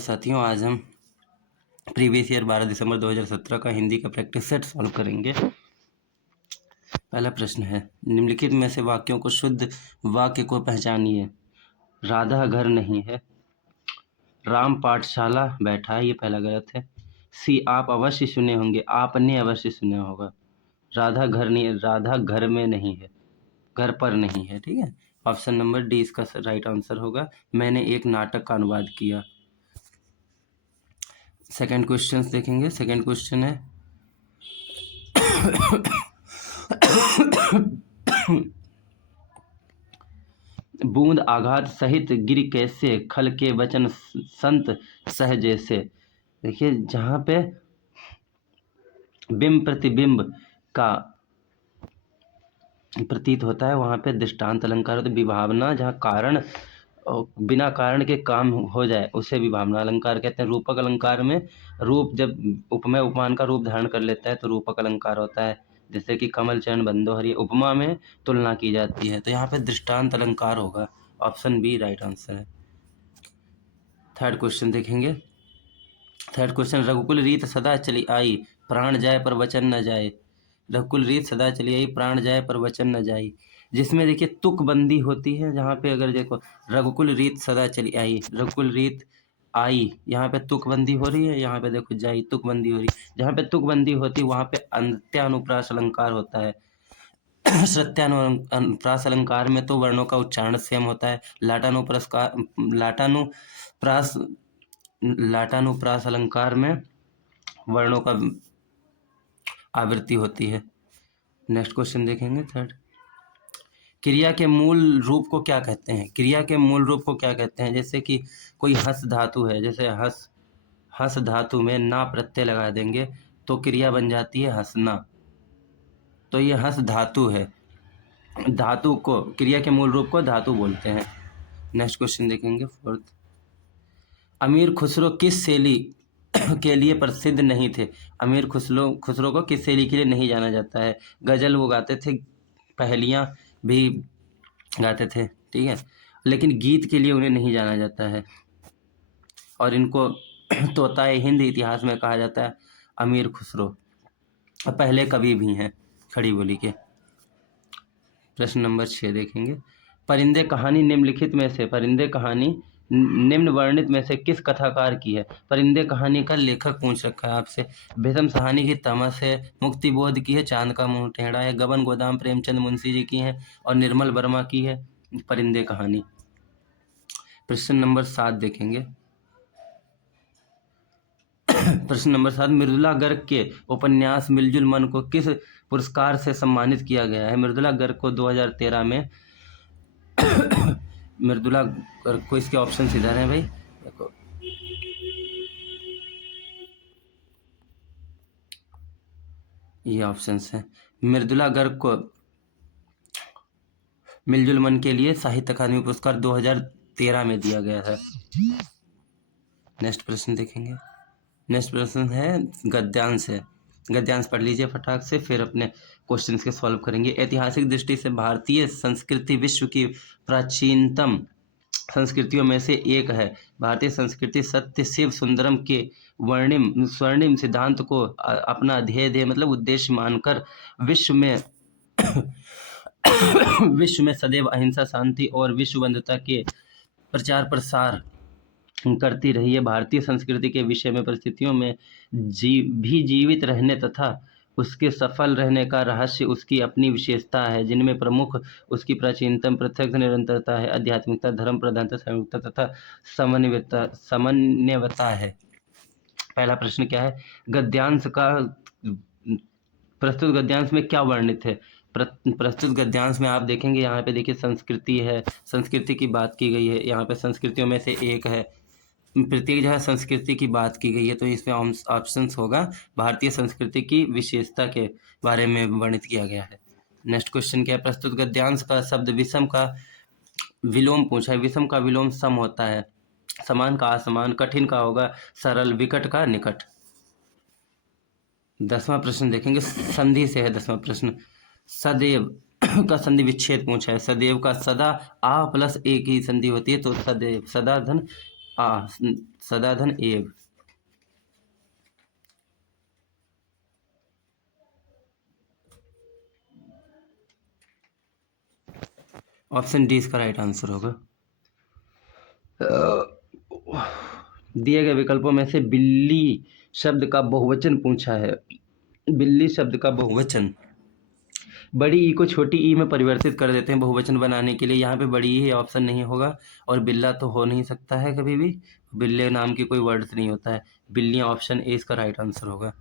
साथियों, आज हम प्रीवियस ईयर 12 दिसंबर 2017 का हिंदी का प्रैक्टिस सेट सॉल्व करेंगे। पहला प्रश्न है, निम्नलिखित में से वाक्यों को शुद्ध वाक्य को पहचानिए। राधा घर नहीं है, राम पाठशाला बैठा है, ये पहला गलत है। सी, आप अवश्य सुने होंगे, आपने अवश्य सुना होगा। राधा घर नहीं, राधा घर में नहीं है, घर पर नहीं है। ठीक है, ऑप्शन नंबर डी इसका राइट आंसर होगा। मैंने एक नाटक का अनुवाद किया। सेकंड क्वेश्चन देखेंगे। सेकंड क्वेश्चन है बूंद आघात सहित गिर कैसे, खल के वचन संत सहजे से। देखिए, जहाँ पे बिंब प्रतिबिंब का प्रतीत होता है वहाँ पे दृष्टांत अलंकार होता है। विभावना, जहाँ कारण बिना कारण के काम हो जाए उसे विभावना अलंकार कहते हैं। रूपक अलंकार में रूप जब उपमेय उपमान का रूप धारण कर लेता है तो रूपक अलंकार होता है। जैसे कि कमल चरण बंदो हरि, उपमा में तुलना की जाती है, तो यहाँ पे दृष्टांत अलंकार होगा। ऑप्शन बी राइट आंसर है। थर्ड क्वेश्चन देखेंगे। थर्ड क्वेश्चन, रघुकुल रीत सदा चली आई, प्राण जाए पर वचन न जाए। रघुकुल रीत सदा चली आई, प्राण जाए पर वचन न जाए। जिसमें देखिए तुक बंदी होती है, जहाँ पे अगर देखो रघुकुल रीत सदा चली आई, रघुकुल रीत आई, यहाँ पे तुक बंदी हो रही है, यहाँ पे देखो जाई, तुक बंदी हो रही है। जहाँ पे तुक बंदी होती है वहाँ पे अंत्यानुप्रास अलंकार होता है। सत्यानुप्रास अलंकार में तो वर्णों का उच्चारण सेम होता है। लाटानुप्रास अलंकार में वर्णों का आवृत्ति होती है। नेक्स्ट क्वेश्चन देखेंगे। थर्ड, क्रिया के मूल रूप को क्या कहते हैं। क्रिया के मूल रूप को क्या कहते हैं। जैसे कि कोई हस धातु है, जैसे हस धातु में ना प्रत्यय लगा देंगे तो क्रिया बन जाती है हंसना, तो ये हस धातु है। धातु को, क्रिया के मूल रूप को धातु बोलते हैं। नेक्स्ट क्वेश्चन देखेंगे। फोर्थ, अमीर खुसरो किस शैली के लिए प्रसिद्ध नहीं थे। अमीर खुसरो को किस शैली के लिए नहीं जाना जाता है। गजल वो गाते थे, पहेलियाँ भी गाते थे, ठीक है, लेकिन गीत के लिए उन्हें नहीं जाना जाता है। और इनको तोताए हिंद इतिहास में कहा जाता है अमीर खुसरो, और पहले कवि भी हैं खड़ी बोली के। प्रश्न नंबर 6 देखेंगे। परिंदे कहानी निम्नलिखित में से, परिंदे कहानी निम्न वर्णित में से किस कथाकार की है। परिंदे कहानी का लेखक पूछ रखा है आपसे। भीषम सहानी की तमस है, मुक्ति बोध की है, चांद का मुंह टेढ़ा है, गबन गोदाम प्रेमचंद मुंशी जी की है, और निर्मल वर्मा की है परिंदे कहानी। प्रश्न नंबर 7 देखेंगे। प्रश्न नंबर 7, मृदुला गर्ग के उपन्यास मिलजुल मन को किस पुरस्कार से सम्मानित किया गया है। मृदुला गर्ग को 2013 में मृदुला गर्ग को, इसके ऑप्शन इधर हैं भाई, देखो, ये ऑप्शंस हैं। मृदुला गर्ग को मिलजुल मन के लिए साहित्य अकादमी पुरस्कार 2013 में दिया गया था। नेक्स्ट प्रश्न देखेंगे। नेक्स्ट प्रश्न है गद्यांश है। गद्यांश पढ़ लीजिए फटाक से, फिर अपने क्वेश्चन के सॉल्व करेंगे। ऐतिहासिक दृष्टि से भारतीय संस्कृति विश्व की प्राचीनतम संस्कृतियों में से एक है। भारतीय संस्कृति सत्य शिव सुंदरम के स्वर्णिम सिद्धांत को अपना ध्येय मतलब उद्देश्य मानकर विश्व में सदैव अहिंसा, शांति और विश्व बंधुता के प्रचार प्रसार करती रही है। भारतीय संस्कृति के विषय में परिस्थितियों में जीवित रहने तथा उसके सफल रहने का रहस्य उसकी अपनी विशेषता है, जिनमें प्रमुख उसकी प्राचीनतम प्रत्यक्ष निरंतरता है, आध्यात्मिकता, धर्म प्रधानता, संयुक्ता तथा समन्वयता है। पहला प्रश्न क्या है, गद्यांश का प्रस्तुत गद्यांश में क्या वर्णित है। प्रस्तुत गद्यांश में आप देखेंगे, यहाँ पे देखिए संस्कृति है, संस्कृति की बात की गई है, यहाँ पे संस्कृतियों में से एक है, प्रत्येक जगह संस्कृति की बात की गई है, तो इसमें ऑप्शंस होगा भारतीय संस्कृति की विशेषता के बारे में वर्णित किया गया है। नेक्स्ट क्वेश्चन क्या है, प्रस्तुत गद्यांश का शब्द विषम का विलोम पूछा है। विषम का विलोम सम होता है, समान का असमान, कठिन का होगा सरल, विकट का निकट। 10वां प्रश्न देखेंगे, संधि से है 10वां प्रश्न। सदैव का संधि विच्छेद पूछा है। सदैव का सदा आ प्लस ए की संधि होती है, तो सदैव, सदा धन आ सदाधन एव। ऑप्शन डी इसका राइट आंसर होगा। दिए गए विकल्पों में से बिल्ली शब्द का बहुवचन पूछा है। बिल्ली शब्द का बहुवचन, बड़ी ई को छोटी ई में परिवर्तित कर देते हैं बहुवचन बनाने के लिए। यहाँ पे बड़ी ई ऑप्शन नहीं होगा, और बिल्ला तो हो नहीं सकता है कभी भी, बिल्ले नाम की कोई वर्ड्स नहीं होता है। बिल्लियाँ, ऑप्शन ए इसका राइट आंसर होगा।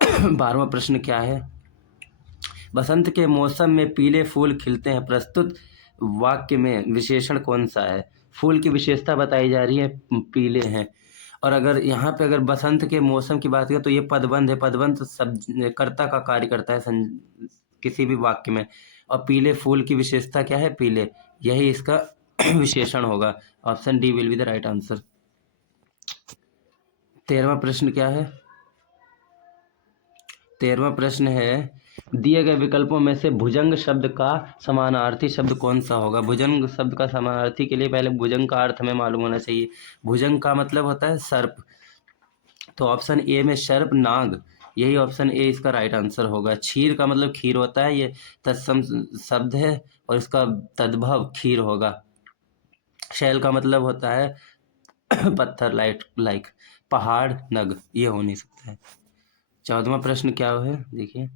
12वां प्रश्न क्या है? बसंत के मौसम में पीले फूल खिलते हैं, प्रस्तुत वाक्य में विशेषण कौन सा है? फूल की विशेषता बताई जा रही है, पीले हैं। और अगर यहाँ पे अगर बसंत के मौसम की बात करें तो ये पदबंध है। पदबंध सब कर्ता का कार्य करता है किसी भी वाक्य में। और पीले फूल की विशेषता क्या है? पीले, यही इसका विशेषण होगा। Option D will be the right answer. 13वां प्रश्न क्या है? 13वां प्रश्न है, दिए गए विकल्पों में से भुजंग शब्द का समानार्थी शब्द कौन सा होगा? भुजंग शब्द का समानार्थी के लिए पहले भुजंग का अर्थ हमें मालूम होना चाहिए। भुजंग का मतलब होता है सर्प, तो ऑप्शन ए में सर्प, नाग, यही ऑप्शन ए इसका राइट आंसर होगा। क्षीर का मतलब खीर होता है, ये तत्सम शब्द है और इसका तद्भव खीर होगा। शैल का मतलब होता है पत्थर, लाइक पहाड़, नग, ये हो नहीं सकता है। 14वां प्रश्न क्या है देखिए।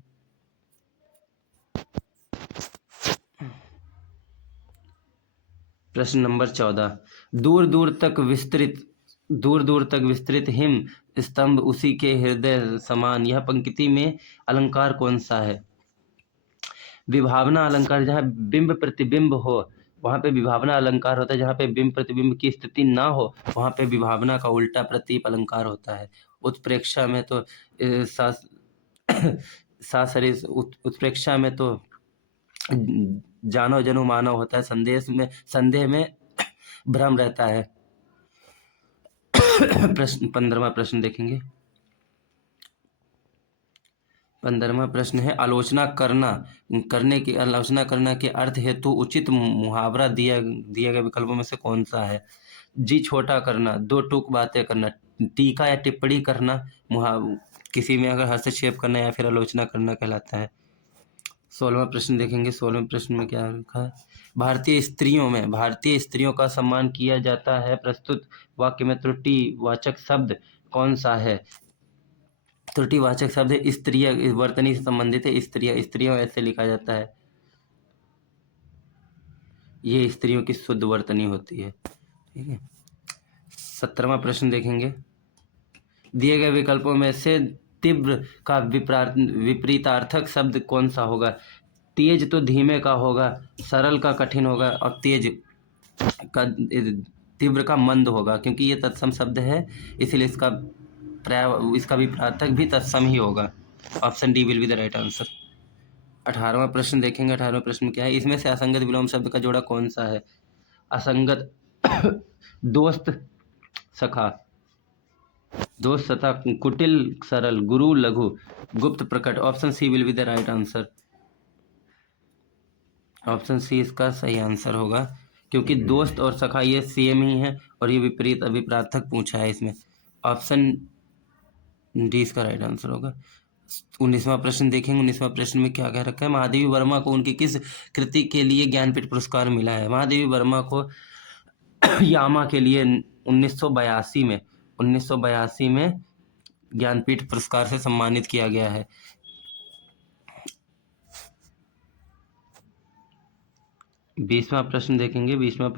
प्रश्न नंबर 14, दूर दूर तक विस्तृत हिम स्तंभ उसी के हृदय समान, यह पंक्ति में अलंकार कौन सा है? विभावना अलंकार, जहाँ बिंब प्रतिबिंब हो वहाँ पे विभावना अलंकार होता है। जहाँ पे बिंब प्रतिबिंब की स्थिति ना हो वहाँ पे विभावना का उल्टा प्रतीप अलंकार होता है। उत्प्रेक्षा में तो उत्प्रेक्षा में तो जानो जनो मानव होता है। संदेह में भ्रम रहता है। प्रश्न 15वां प्रश्न देखेंगे। 15वां प्रश्न है, आलोचना करना के अर्थ हेतु उचित मुहावरा दिए गए विकल्पों में से कौन सा है? जी छोटा करना, दो टूक बातें करना, टीका या टिप्पणी करना, किसी में अगर हस्तक्षेप करना या फिर आलोचना करना कहलाता है। 16वां प्रश्न देखेंगे। 16वें प्रश्न में क्या लिखा है? भारतीय स्त्रियों का सम्मान किया जाता है, प्रस्तुत वाक्य में त्रुटिवाचक शब्द कौन सा है? त्रुटिवाचक शब्द है स्त्रियां, वर्तनी से संबंधित है। स्त्रियों ऐसे लिखा जाता है, ये स्त्रियों की शुद्ध वर्तनी होती है। ठीक है। 17वां प्रश्न देखेंगे। दिए गए विकल्पों में से तीव्र का विपरीतार्थक शब्द कौन सा होगा? तेज तो धीमे का होगा, सरल का कठिन होगा, और का तीव्र का मंद होगा। क्योंकि ये तत्सम शब्द है इसलिए इसका विपरीतार्थक भी तत्सम ही होगा। Option D will be the right answer. 18वां प्रश्न देखेंगे। 18वां प्रश्न क्या है? इसमें से असंगत विलोम शब्द का जोड़ा कौन सा है? असंगत दोस्त सखा, दोस्त तथा कुटिल सरल, गुरु लघु, गुप्त प्रकट। Option C will be the right answer. Option C इसका सही आंसर होगा, क्योंकि दोस्त और सखा ये सेम ही है और ये विपरीत अभिप्रार्थक पूछा है इसमें। ऑप्शन डी इसका राइट आंसर होगा। 19वां प्रश्न देखेंगे। 19वां प्रश्न में क्या कह रखा है? महादेवी वर्मा को उनकी किस कृति के लिए ज्ञानपीठ पुरस्कार मिला है? महादेवी वर्मा को यामा के लिए 1982 में ज्ञानपीठ पुरस्कार से सम्मानित किया गया है। 20वां प्रश्न देखेंगे। 20वां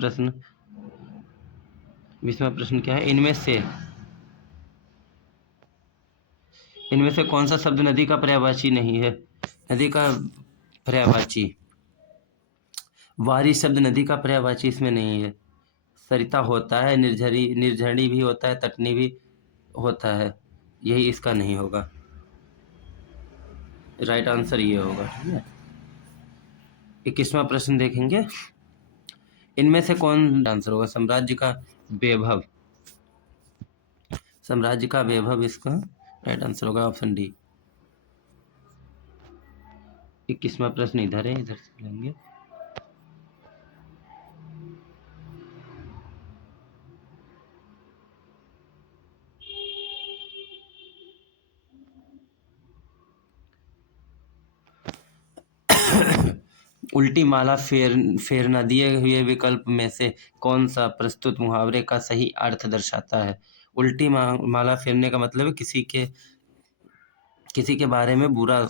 प्रश्न क्या है? इनमें से कौन सा शब्द नदी का पर्यायवाची नहीं है? नदी का पर्यायवाची, वारी शब्द नदी का पर्यायवाची इसमें नहीं है। सरिता होता है, निर्झरी भी होता है, तटनी भी होता है, यही इसका नहीं होगा। राइट आंसर ये होगा। ठीक है। 21वां प्रश्न देखेंगे। इनमें से कौन आंसर होगा? साम्राज्य का वैभव इसका राइट आंसर होगा। Option D. 21वां प्रश्न इधर है, इधर से लेंगे। 21वां उल्टी माला फेरना दिए हुए विकल्प में से कौन सा प्रस्तुत मुहावरे का सही अर्थ दर्शाता है? उल्टी माला फेरने का मतलब है किसी के बारे में बुरा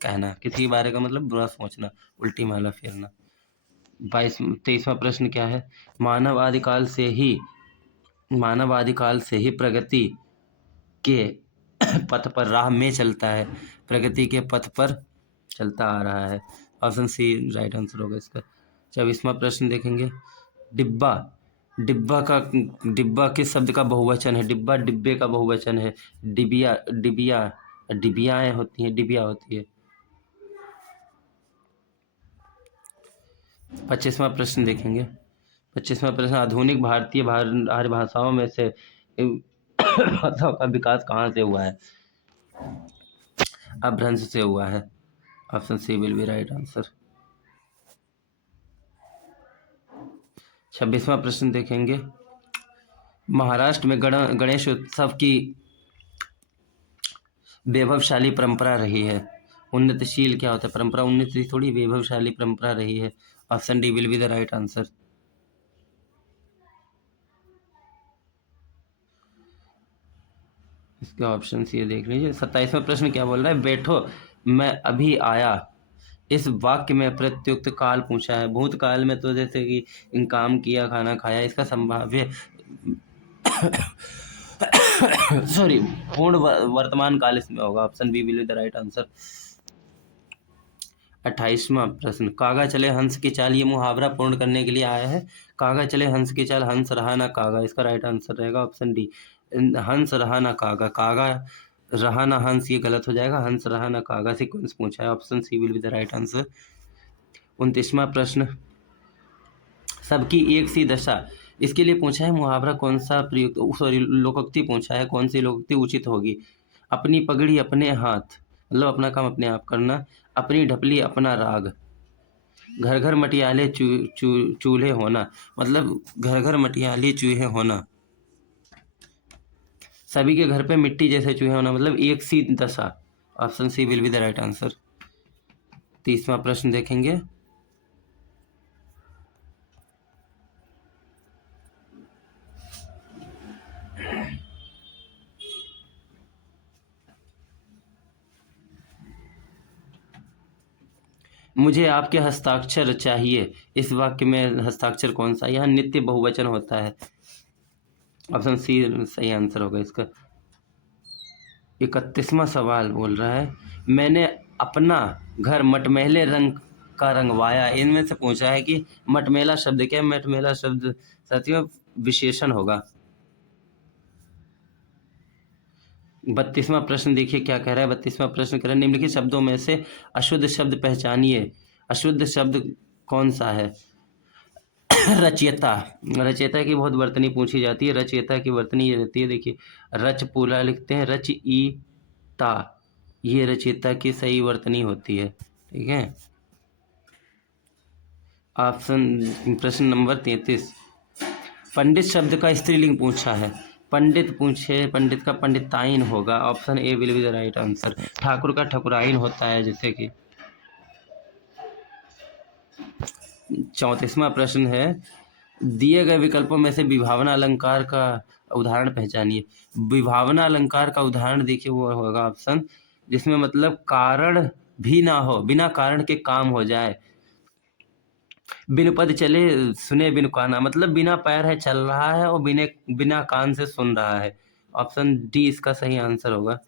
कहना, किसी के बारे का मतलब बुरा सोचना, उल्टी माला फेरना। 23वां प्रश्न क्या है? मानव आदिकाल से ही प्रगति के पथ पर राह में चलता है, प्रगति के पथ पर चलता आ रहा है। ऑप्शन सी राइट आंसर होगा इसका। 24वां प्रश्न देखेंगे। डिब्बा डिब्बा किस शब्द का बहुवचन है? डिब्बा डिब्बे का बहुवचन है। डिबियाएं होती हैं, डिबिया होती है। 25वां प्रश्न देखेंगे। 25वां प्रश्न, आधुनिक भारतीय आर्य भाषाओं में से भाषाओं का विकास कहाँ से हुआ है? अपभ्रंश से हुआ है। Option C will be right answer. 26वां प्रश्न देखेंगे। महाराष्ट्र में गणेश उत्सव की वैभवशाली परंपरा रही है। उन्नतिशील क्या होता है? परंपरा उन्नति थोड़ी, वैभवशाली परंपरा रही है। Option D will be the right answer. इसके ऑप्शन ये देख लीजिए। 27वां प्रश्न क्या बोल रहा है? बैठो मैं अभी आया, इस वाक्य में प्रत्युक्त काल पूछा है। भूतकाल में तो जैसे कि इन काम किया, खाना खाया, इसका संभाव्य सॉरी पूर्ण वर्तमान काल इसमें होगा। Option B will be the right answer. 28वां प्रश्न, कागा चले हंस की चाल, ये मुहावरा पूर्ण करने के लिए आया है। कागा चले हंस की चाल, हंस रहा ना कागा, इसका राइट आंसर रहेगा ऑप्शन डी। हंस रहा ना कागा, कागा रहा ना हंस, ये गलत हो जाएगा। हंस रहा ना कागा सीक्वेंस पूछा है। Option C will be the right answer. 29वां प्रश्न, सबकी एक सी दशा, इसके लिए पूछा है मुहावरा कौन सा प्रयुक्त, सॉरी लोकोक्ति पूछा है, कौन सी लोकोक्ति उचित होगी? अपनी पगड़ी अपने हाथ, मतलब अपना काम अपने आप करना। अपनी ढपली अपना राग। घर घर मटियाले चूल्हे होना, मतलब घर घर मटियाले चूहे होना। सभी के घर पे मिट्टी जैसे चूहे होना, मतलब एक सी दशा। Option C will be the right answer. 30वां प्रश्न देखेंगे। मुझे आपके हस्ताक्षर चाहिए, इस वाक्य में हस्ताक्षर कौन सा? यहाँ नित्य बहुवचन होता है। ऑप्शन सी सही आंसर होगा इसका। 31वां सवाल बोल रहा है, मैंने अपना घर मटमैले रंग का रंगवाया, इनमें से पूछा है कि मटमैला शब्द क्या है? मटमैला शब्द साथियों विशेषण होगा। 32वां प्रश्न देखिए क्या कह रहा है। 32वां प्रश्न कह रहा है, निम्नलिखित शब्दों में से अशुद्ध शब्द पहचानिए। अशुद्ध शब्द कौन सा है? रचयिता, रचयिता की बहुत वर्तनी पूछी जाती है। रचयिता की वर्तनी ये रहती है, देखिए रच पूरा लिखते हैं, रच ई ता, ये रचयिता की सही वर्तनी होती है। ठीक है। ऑप्शन प्रश्न नंबर 33, पंडित शब्द का स्त्रीलिंग पूछा है। पंडित पूछे, पंडित का पंडिताइन होगा। Option A will be the right answer. Thakur का ठकुराइन होता है, जैसे कि। 34वां प्रश्न है, दिए गए विकल्पों में से विभावना अलंकार का उदाहरण पहचानिए। विभावना अलंकार का उदाहरण देखिए वो होगा ऑप्शन जिसमें मतलब कारण भी ना हो, बिना कारण के काम हो जाए। बिन पद चले सुने बिन काना, मतलब बिना पैर है चल रहा है और बिना कान से सुन रहा है। ऑप्शन डी इसका सही आंसर होगा।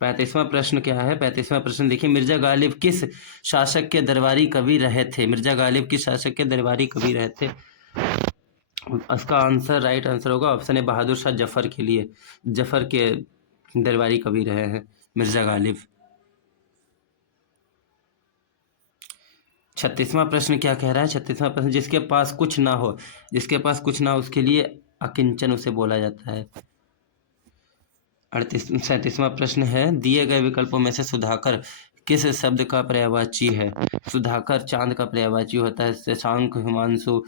35वां प्रश्न क्या है? 35वां प्रश्न देखिए, मिर्जा गालिब किस शासक के दरबारी कवि रहे थे? मिर्जा गालिब किस शासक के दरबारी कवि रहे थे? इसका आंसर राइट आंसर होगा ऑप्शन है बहादुर शाह जफर के लिए, जफर के दरबारी कवि रहे हैं मिर्जा गालिब। 36वां प्रश्न क्या कह रहा है? 36वां प्रश्न, जिसके पास कुछ ना हो, जिसके पास कुछ ना हो उसके लिए अकिंचन उसे बोला जाता है। 37वां प्रश्न है, दिए गए विकल्पों में से सुधाकर किस शब्द का पर्यायवाची है? सुधाकर चांद का पर्यायवाची होता है। शशांक, हिमांशु,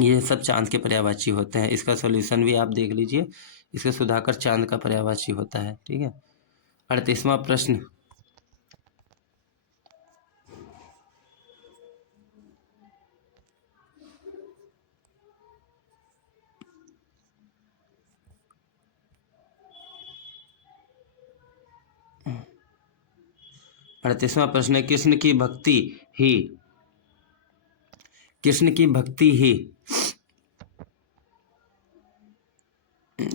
ये सब चांद के पर्यायवाची होते हैं। इसका सॉल्यूशन भी आप देख लीजिए। इसका सुधाकर चांद का पर्यायवाची होता है। ठीक है। 38वां प्रश्न, 38वां प्रश्न है, कृष्ण की भक्ति ही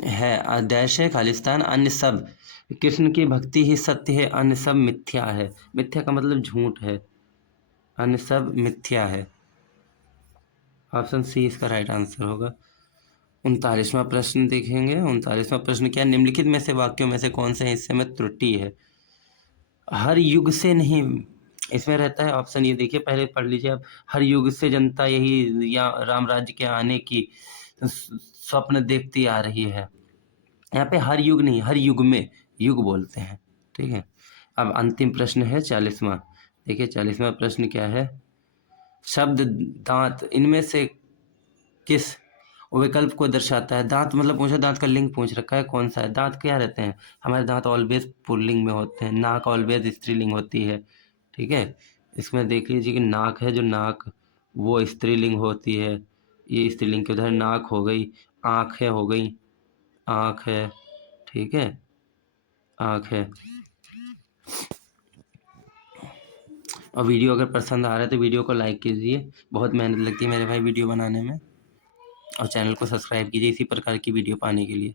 है, आदेश है खालिस्तान, अन्य सब। कृष्ण की भक्ति ही सत्य है, अन्य सब मिथ्या है। मिथ्या का मतलब झूठ है, अन्य सब मिथ्या है। ऑप्शन सी इसका राइट आंसर होगा। 39वां प्रश्न देखेंगे। 39वां प्रश्न क्या है, निम्नलिखित में से वाक्यों में से कौन से हिस्से में त्रुटि है? हर युग से नहीं, इसमें रहता है ऑप्शन, ये देखिए पहले पढ़ लीजिए आप। हर युग से जनता यही या राम राज्य के आने की स्वप्न देखती आ रही है। यहाँ पे हर युग नहीं, हर युग में, युग बोलते हैं, ठीक है। अब अंतिम प्रश्न है 40वां। देखिए 40वां प्रश्न क्या है, शब्द दांत इनमें से किस विकल्प को दर्शाता है? दांत मतलब पूछा, दांत का लिंग पूछ रखा है, कौन सा है? दांत क्या रहते हैं? हमारे दांत ऑलवेज पुल्लिंग में होते हैं, नाक ऑलवेज स्त्रीलिंग होती है, ठीक है। इसमें देख लीजिए कि नाक है, जो नाक वो स्त्रीलिंग होती है, ये स्त्रीलिंग के उधर नाक हो गई, आँखें हो गई, आँख है, ठीक है, आँख है। और वीडियो अगर पसंद आ रहा है तो वीडियो को लाइक कीजिए, बहुत मेहनत लगती है मेरे भाई वीडियो बनाने में। और चैनल को सब्सक्राइब कीजिए इसी प्रकार की वीडियो पाने के लिए।